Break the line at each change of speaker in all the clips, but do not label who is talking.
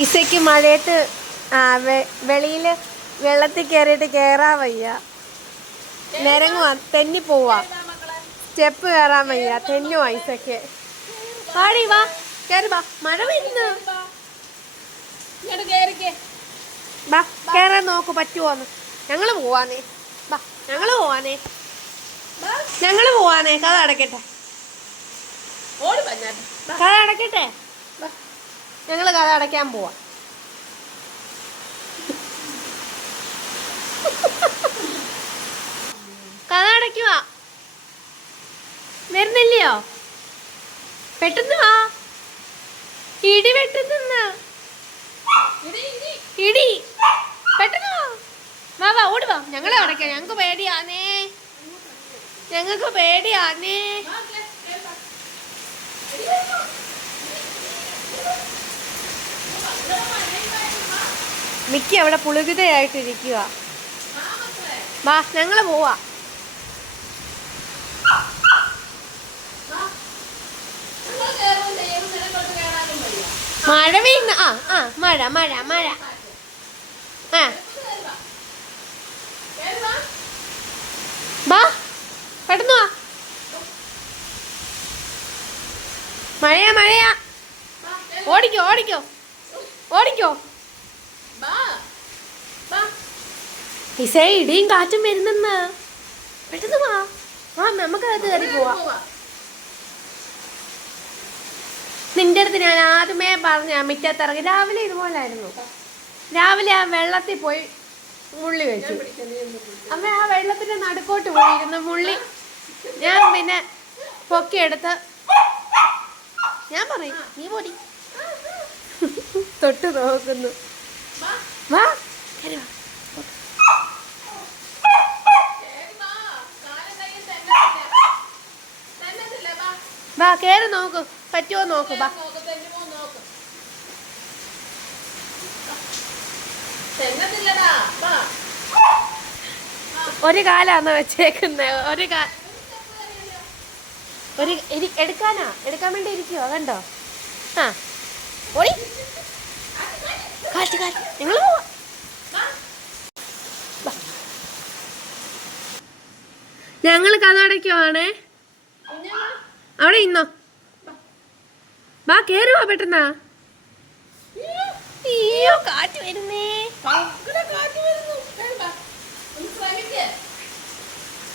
ഈസയ്ക്ക് മഴയത്ത് ആ വെളിയിൽ വെള്ളത്തിൽ കയറിയിട്ട് കയറാൻ വയ്യ. നിരങ്ങുവാ തെന്നി പോവാ. സ്റ്റെപ്പ് കയറാൻ വയ്യ തെന്നുവാ ഐസക്ക് പാടി വാ കയറി വാ മഴ
ഇങ്ങോട്ട്
വാ കയറാൻ നോക്കു പറ്റുമോന്ന് ഞങ്ങൾ പോവാനേ വാ ഞങ്ങൾ പോവാനേ ഞങ്ങൾ പോവാനേ കഥ അടക്കട്ടെ. കഥ അടക്കട്ടെ. വാ. ഞങ്ങൾ കഥ അടയ്ക്കാൻ പോവാം. കഥ അടയ്ക്കുക വരുന്നില്ലയോ? പെട്ടെന്ന് വാ. ഇടി വെട്ടുന്ന
ഇടി
പെട്ടെന്ന് വാ. വാ വാ ഓടി വാ. ഞങ്ങളെ അടയ്ക്കാം. ഞങ്ങൾക്ക് പേടിയാന്നേ. ഞങ്ങൾക്ക് പേടിയാന്നേ
വാ മക്കളെ, കേറി വാ.
മിക്ക അവിടെ പുളുകിതയായിട്ടിരിക്കുക
വാ
ഞങ്ങൾ പോവാ. മഴ പെയ്യുന്ന ആ ആ മഴ മഴ മഴ ആ
വാ.
പെട്ടെന്ന് വാ മഴയാ മഴയാ. ഓടിക്കോ ഓടിക്കോ ഓടിക്കോ. ഇസേ ഇടിയും കാറ്റും വരുന്നെന്ന്. പെട്ടെന്ന് വാ. ആ നമുക്ക് അത് കയറി പോവാ. നിന്റെ അടുത്ത് ഞാൻ ആദ്യമേ പറഞ്ഞ മിറ്റത്തിറങ്ങി രാവിലെ ഇതുപോലായിരുന്നു. രാവിലെ ആ വെള്ളത്തിൽ പോയി മുള്ളി വെച്ചു. അമ്മ ആ വെള്ളത്തിന്റെ നടുക്കോട്ട് പോയിരുന്നു മുള്ളി. ഞാൻ പിന്നെ പൊക്കിയെടുത്ത് ഞാൻ പറയും നീ പൊടി. തൊട്ട് നോക്കുന്നു.
വാ.
കേറി വാ.
വാ.
നോക്ക് പറ്റുമോ നോക്ക് വാ. ഒരു കാലാന്ന് വെച്ചേക്കുന്നത് ഒരു കാ ഒരു എടുക്കാനാ എടുക്കാൻ വേണ്ടി ഇരിക്കുവോ കണ്ടോ ആ ഓടി കാറ്റ് കാറ്റ്. നിങ്ങൾ. ഞങ്ങൾ കഥ അടയ്ക്കുവാണേ അവിടെ ഇന്നോ വാ കേറുവാ പെട്ടെന്ന. അയ്യോ കാറ്റ് വരുന്നേ.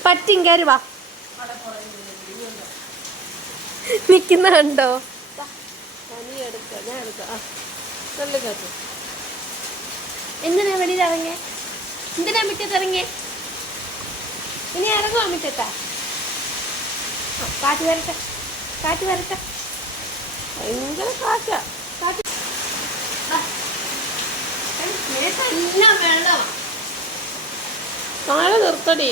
പറ്റും കേറി വാ.
അവിടെ പുറകിൽ ഇരുന്നുണ്ട്.
നിക്കുന്ന കണ്ടോ നീ എടുക്കാം ഞാൻ എടുക്കാം. ആ, നല്ല കാറ്റ്. എന്തിനാ വെളിയിൽ ഇറങ്ങിയേ? എന്തിനാ മുറ്റത്ത് ഇറങ്ങിയേ? ഇനി ഇറങ്ങുവാ മുറ്റത്താ? കാറ്റ് വരട്ടെ കാറ്റ് വരട്ടെ. ഭയങ്കര കാറ്റാ കാറ്റ്. എല്ലാം വേണ്ട നാളെ നിർത്തടി.